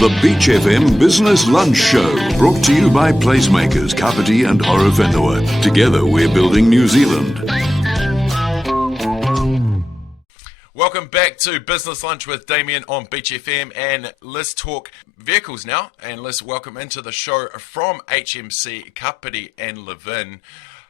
The Beach FM Business Lunch Show, brought to you by placemakers Kapiti and Horowhenua. Together we're building New Zealand. Welcome back to Business Lunch with Damian on Beach FM, and let's talk vehicles now, and let's welcome into the show from HMC Kapiti and Levin.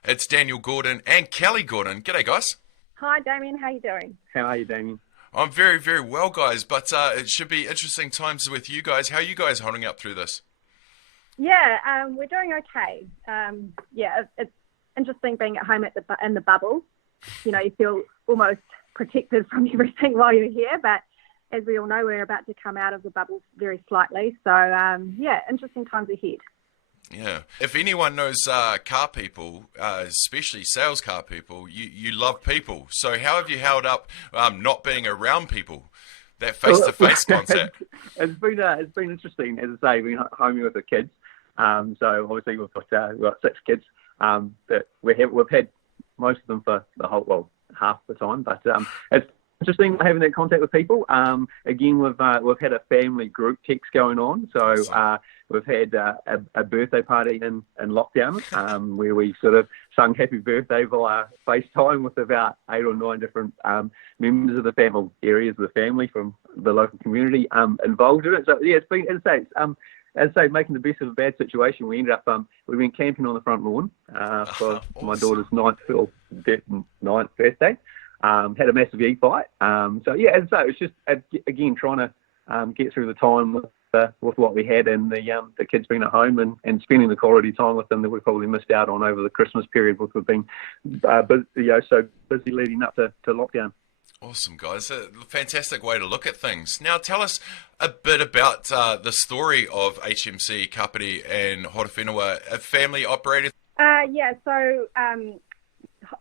It's Daniel Gordon and Kelly Gordon. G'day, guys. Hi, Damian. How you doing? How are you, Damian? I'm very, very well, guys, but it should be interesting times with you guys. How are you guys holding up through this? Yeah, we're doing okay. It's interesting being at home in the bubble. You know, you feel almost protected from everything while you're here, but as we all know, we're about to come out of the bubble very slightly. So, interesting times ahead. Yeah. If anyone knows car people, especially sales car people, you love people. So how have you held up not being around people? That face-to-face contact. It's been interesting. As I say, we're home with the kids. So obviously we've got 6 kids. That we've had most of them for the whole, half the time. But it's interesting having that contact with people. Again, we've had a family group text going on. So we've had a birthday party in lockdown where we sort of sung happy birthday via FaceTime with about 8 or 9 different members of the family, areas of the family from the local community involved in it. So yeah, it's been, as I say, making the best of a bad situation. We ended up, we went camping on the front lawn for my daughter's 9th birthday. Had a massive e-fight. So yeah, as I say, it's just again trying to get through the time with what we had, and the kids being at home and spending the quality time with them that we probably missed out on over the Christmas period, with being so busy leading up to lockdown. Awesome, guys. A fantastic way to look at things. Now, tell us a bit about the story of HMC Kapiti and Horowhenua, a family operated.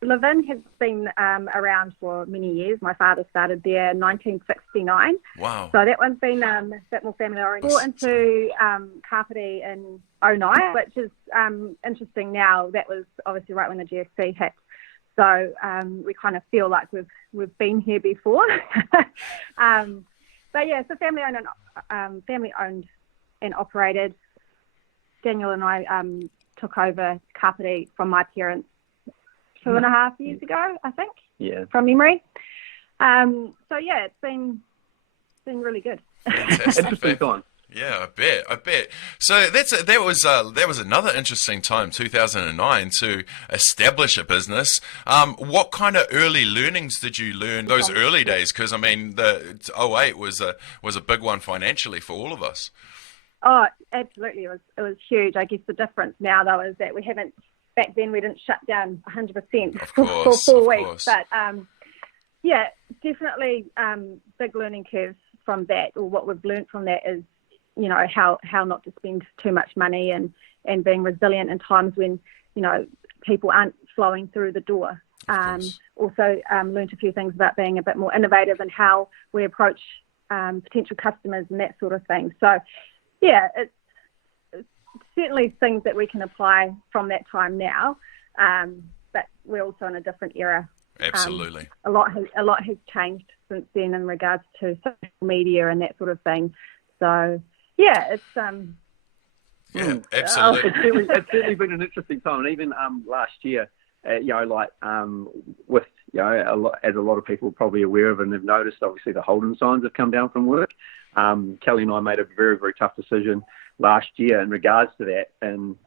Levin has been around for many years. My father started there in 1969. Wow. So that one's been a bit more family oriented. Brought into Kapiti in 2009, which is interesting now. That was obviously right when the GFC hit. So we kind of feel like we've been here before. So family owned and operated. Daniel and I took over Kapiti from my parents 2.5 years ago, I think. Yeah. From memory. It's been really good. Fantastic. Interesting time. Yeah, I bet. So that was another interesting time, 2009, to establish a business. What kind of early learnings did you learn those early days? Because I mean, the 2008 was a big one financially for all of us. Oh, absolutely. It was huge. I guess the difference now, though, is that back then we didn't shut down 100% for 4 weeks. But definitely big learning curve from that, or what we've learned from that is, you know, how not to spend too much money and being resilient in times when, you know, people aren't flowing through the door. Also learned a few things about being a bit more innovative and how we approach potential customers and that sort of thing. So, yeah, it's certainly things that we can apply from that time now, but we're also in a different era. Absolutely. A lot has changed since then in regards to social media and that sort of thing. So, yeah, it's absolutely. It's certainly been an interesting time, and even last year, with as a lot of people are probably aware of and have noticed, obviously the Holden signs have come down from work. Kelly and I made a very, very tough decision last year in regards to that, and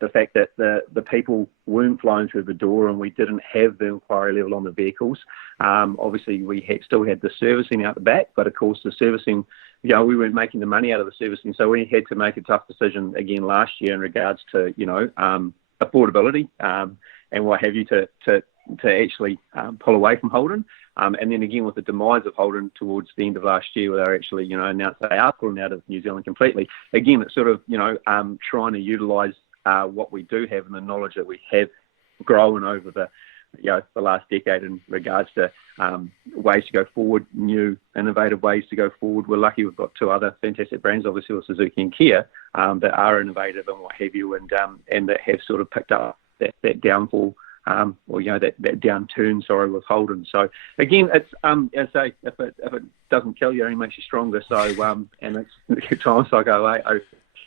the fact that the people weren't flowing through the door and we didn't have the inquiry level on the vehicles. Obviously, we still had the servicing out the back, but of course the servicing, we weren't making the money out of the servicing, so we had to make a tough decision again last year in regards to affordability and what have you to actually pull away from Holden. And then again with the demise of Holden towards the end of last year, where they actually announced they are pulling out of New Zealand completely. Again, it's sort of trying to utilise what we do have and the knowledge that we have grown over the last decade in regards to ways to go forward, new innovative ways to go forward. We're lucky we've got 2 other fantastic brands, obviously with Suzuki and Kia, that are innovative and what have you, and that have sort of picked up that downfall or that downturn, with Holden. So again, it's as I say, if it doesn't kill you, it only makes you stronger. So and it's times like 08,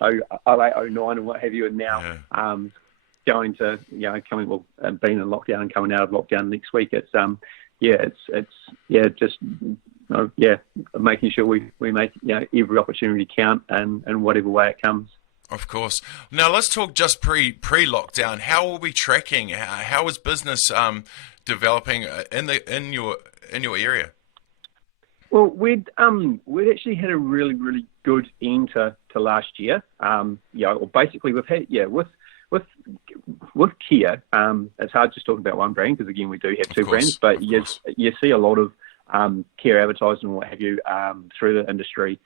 09 and what have you, and now going to being in lockdown and coming out of lockdown next week. It's making sure we make every opportunity count and whatever way it comes. Of course. Now let's talk just pre-lockdown. How are we tracking? How is business developing in your area? Well, we'd actually had a really, really good end to last year. Basically we've had with Kia. It's hard just talking about one brand because again we do have two brands, but you see a lot of Kia advertising and what have you through the industry.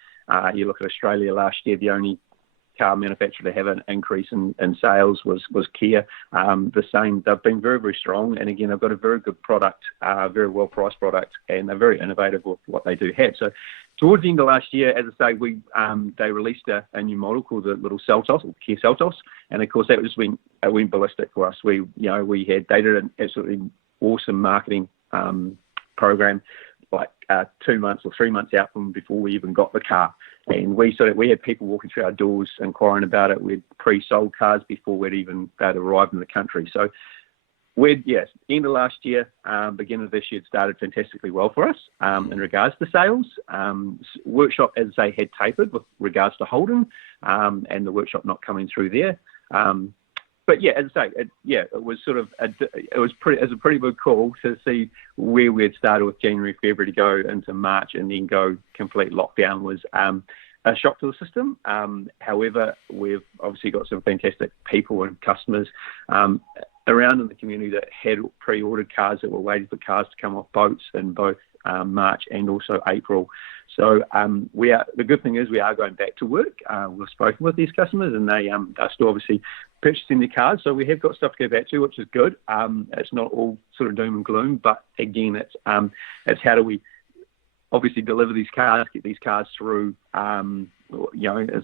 You look at Australia last year, the only car manufacturer to have an increase in sales was Kia. The same, they've been very, very strong, and again, they've got a very good product, very well priced product, and they're very innovative with what they do have. So towards the end of last year, as I say, they released a new model called the little Seltos, or Kia Seltos, and of course that was when it went ballistic for us. They did an absolutely awesome marketing program, like 2 months or 3 months out from before we even got the car. And we had people walking through our doors inquiring about it. We'd pre-sold cars before they'd arrived in the country. So end of last year, beginning of this year, it started fantastically well for us in regards to sales. Workshop, as I say, had tapered with regards to Holden and the workshop not coming through there. But as I say, it was it was a pretty big call to see where we had started with January, February to go into March and then go complete lockdown was a shock to the system. However, we've obviously got some fantastic people and customers around in the community that had pre-ordered cars, that were waiting for cars to come off boats in both March and also April. So the good thing is we are going back to work. We've spoken with these customers and they are still obviously purchasing their cars. So we have got stuff to go back to, which is good. It's not all sort of doom and gloom, but again, it's how do we obviously deliver these cars, get these cars through, as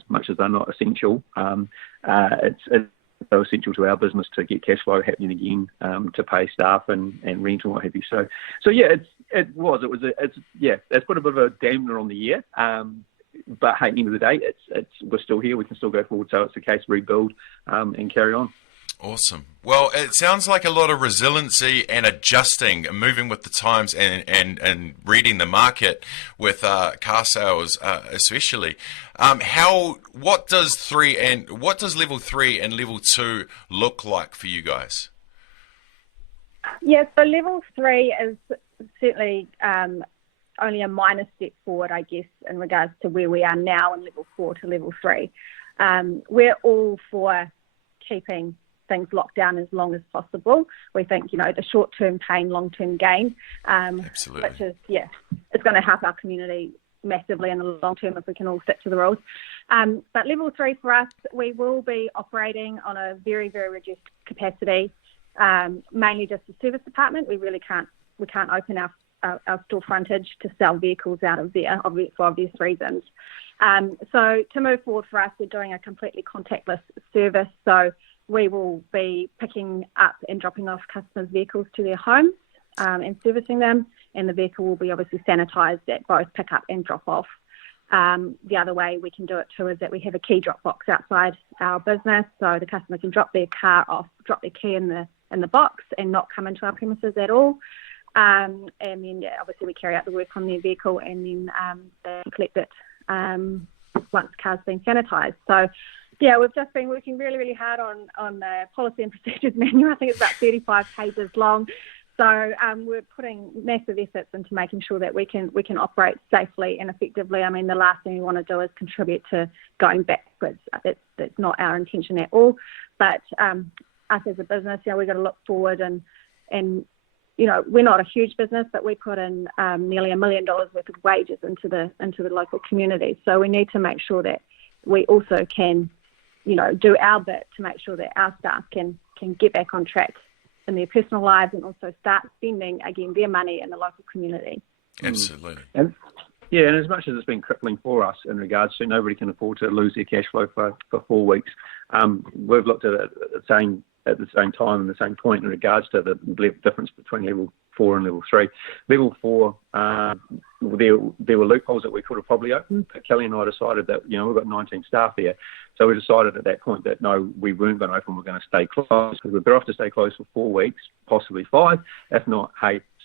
much as they're not essential. It's so essential to our business to get cash flow happening again, to pay staff and rent and what have you. So it's put a bit of a dampener on the year. But hey, at the end of the day, we're still here. We can still go forward. So it's a case rebuild and carry on. Awesome. Well, it sounds like a lot of resiliency and adjusting, moving with the times, and reading the market with car sales, especially. What does level 3 and level 2 look like for you guys? Yeah, so level 3 is certainly only a minor step forward, I guess, in regards to where we are now in level 4 to level 3. We're all for keeping things locked down as long as possible. We think, the short-term pain, long-term gain, Absolutely. Which is, it's going to help our community massively in the long term if we can all stick to the rules. But level 3 for us, we will be operating on a very, very reduced capacity, mainly just the service department. We can't open our store frontage to sell vehicles out of there for obvious reasons. So to move forward for us, we're doing a completely contactless service. So we will be picking up and dropping off customers' vehicles to their homes and servicing them, and the vehicle will be obviously sanitised at both pick up and drop off. The other way we can do it too is that we have a key drop box outside our business, so the customer can drop their car off, drop their key in the box, and not come into our premises at all. And then obviously we carry out the work on their vehicle, and then they collect it once the car's been sanitised. So we've just been working really, really hard on the policy and procedures manual. I think it's about 35 pages long. So we're putting massive efforts into making sure that we can operate safely and effectively. I mean, the last thing we want to do is contribute to going backwards. That's not our intention at all. But us as a business, we've got to look forward and we're not a huge business, but we put in nearly $1 million worth of wages into the local community. So we need to make sure that we also can, do our bit to make sure that our staff can get back on track in their personal lives and also start spending again their money in the local community. Absolutely. Yeah, and as much as it's been crippling for us in regards to nobody can afford to lose their cash flow for 4 weeks, we've looked at it at the same time and the same point in regards to the difference between level 4 and level 3. Level 4, there were loopholes that we could have probably opened, but Kelly and I decided that, we've got 19 staff here. So we decided at that point that no, we weren't going to open, we're going to stay closed, because we're better off to stay closed for 4 weeks, possibly 5, if not,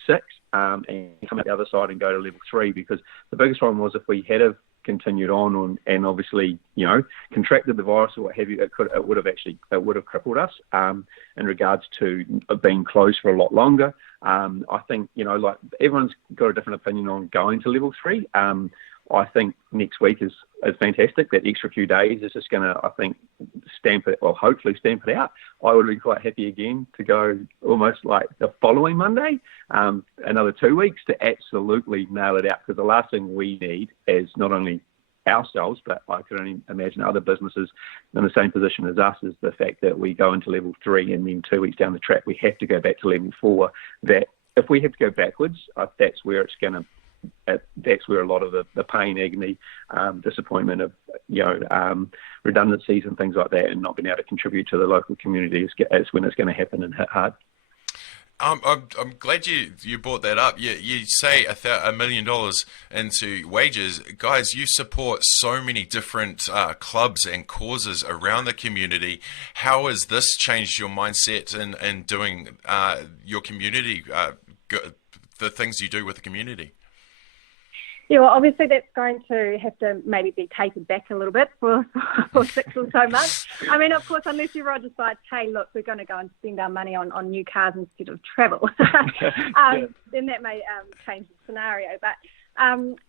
6, and come out the other side and go to level 3, because the biggest problem was if we had have continued on and obviously, contracted the virus or what have you, it would have crippled us in regards to being closed for a lot longer. I think, like everyone's got a different opinion on going to level 3. I think next week is fantastic. That extra few days is just going to, I think, hopefully stamp it out. I would be quite happy again to go almost like the following Monday, another 2 weeks to absolutely nail it out. Because the last thing we need is not only ourselves, but I could only imagine other businesses in the same position as us, is the fact that we go into level 3 and then 2 weeks down the track we have to go back to level 4. That if we have to go backwards, that's where it's going to. That's where a lot of the pain, agony, disappointment of redundancies and things like that, and not being able to contribute to the local community is when it's going to happen and hit hard. I'm glad you brought that up. You say $1 million into wages. Guys, you support so many different clubs and causes around the community. How has this changed your mindset in doing your community, the things you do with the community? Yeah, well, obviously that's going to have to maybe be tapered back a little bit for 6 or so months. I mean, of course, unless you decides, hey, look, we're going to go and spend our money on new cars instead of travel, then that may change the scenario. But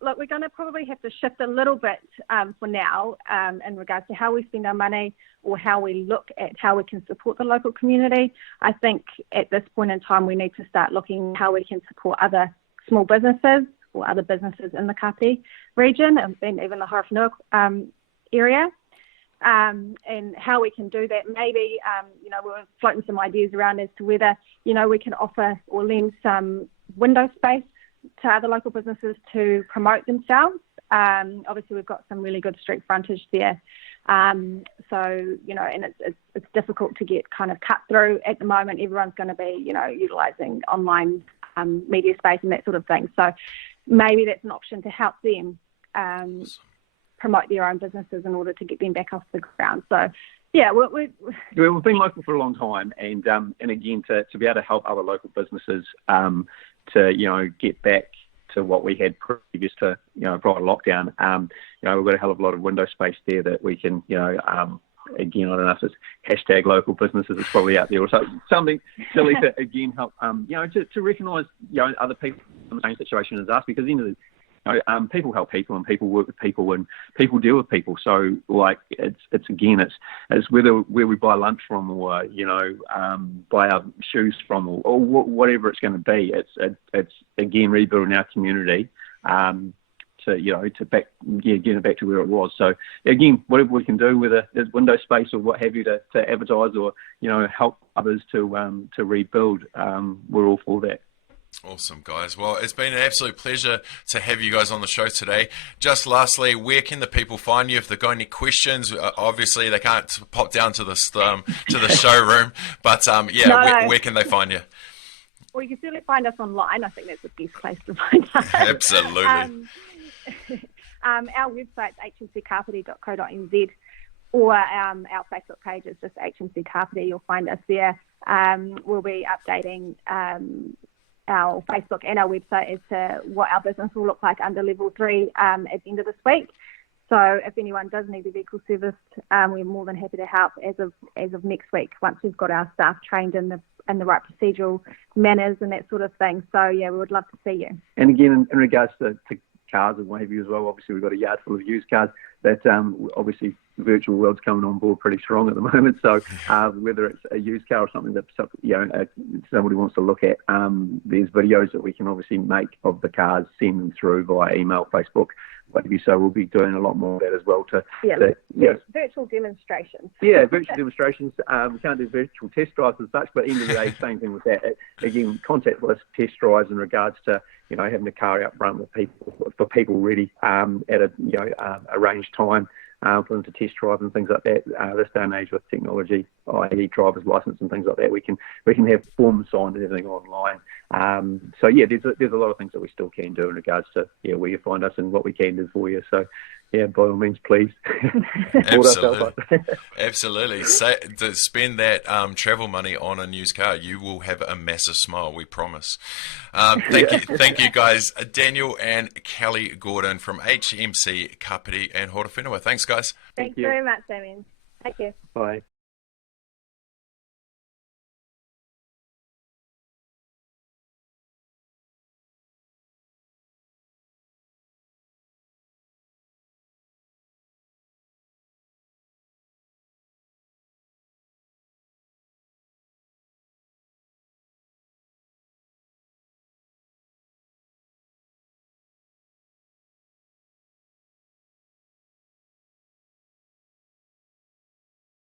look, we're going to probably have to shift a little bit for now in regards to how we spend our money or how we look at how we can support the local community. I think at this point in time, we need to start looking how we can support other small businesses or other businesses in the Kapiti region and even the Horowhenua area, and how we can do that. Maybe, we're floating some ideas around as to whether, we can offer or lend some window space to other local businesses to promote themselves. Obviously, we've got some really good street frontage there. And it's difficult to get kind of cut through at the moment. Everyone's going to be, utilising online media space and that sort of thing. So maybe that's an option to help them promote their own businesses in order to get them back off the ground. So, yeah, we've been local for a long time, and again to be able to help other local businesses to get back to what we had previous to prior to lockdown. We've got a hell of a lot of window space there that we can again, I don't know if it's hashtag local businesses, it's probably out there, or something silly to again help, to recognise, other people in the same situation as us, because at the end of the people help people and people work with people and people deal with people. So like it's where we buy lunch from or buy our shoes from or whatever it's going to be. It's again rebuilding our community. To back, getting it back to where it was. So again, whatever we can do with a window space or what have you to advertise or help others to rebuild, we're all for that. Awesome, guys. Well, it's been an absolute pleasure to have you guys on the show today. Just lastly, where can the people find you if they've got any questions? Obviously, they can't pop down to the showroom, but where can they find you? Well, you can certainly find us online. I think that's the best place to find us. Absolutely. Our website's hmckapiti.co.nz, or our Facebook page is just HMC Kapiti. You'll find us there. We'll be updating our Facebook and our website as to what our business will look like under level 3 at the end of this week. So if anyone does need a vehicle serviced, we're more than happy to help as of next week, once we've got our staff trained in the right procedural manners and that sort of thing. So yeah, we would love to see you. And again, in regards to cars and what have you as well, obviously we've got a yard full of used cars that obviously virtual world's coming on board pretty strong at the moment. So whether it's a used car or something that somebody wants to look at, there's videos that we can obviously make of the cars, send them through via email, Facebook, whatever. So we'll be doing a lot more of that as well. Virtual demonstrations. Yeah, virtual demonstrations. We can't do virtual test drives as such, but at the end of the day, same thing with that. Again, contactless test drives in regards to having the car out front with people ready at a arranged time for them to test drive and things like that. This day and age with technology, i.e. driver's license and things like that, we can have forms signed and everything online. There's a lot of things that we still can do in regards to where you find us and what we can do for you. So by all means, please. Absolutely. To spend that travel money on a used car, you will have a massive smile, we promise. Thank you guys, Daniel and Kelly Gordon from HMC Kapiti and Horowhenua. Thanks, guys. Thanks very much, Damian. Take care. Bye.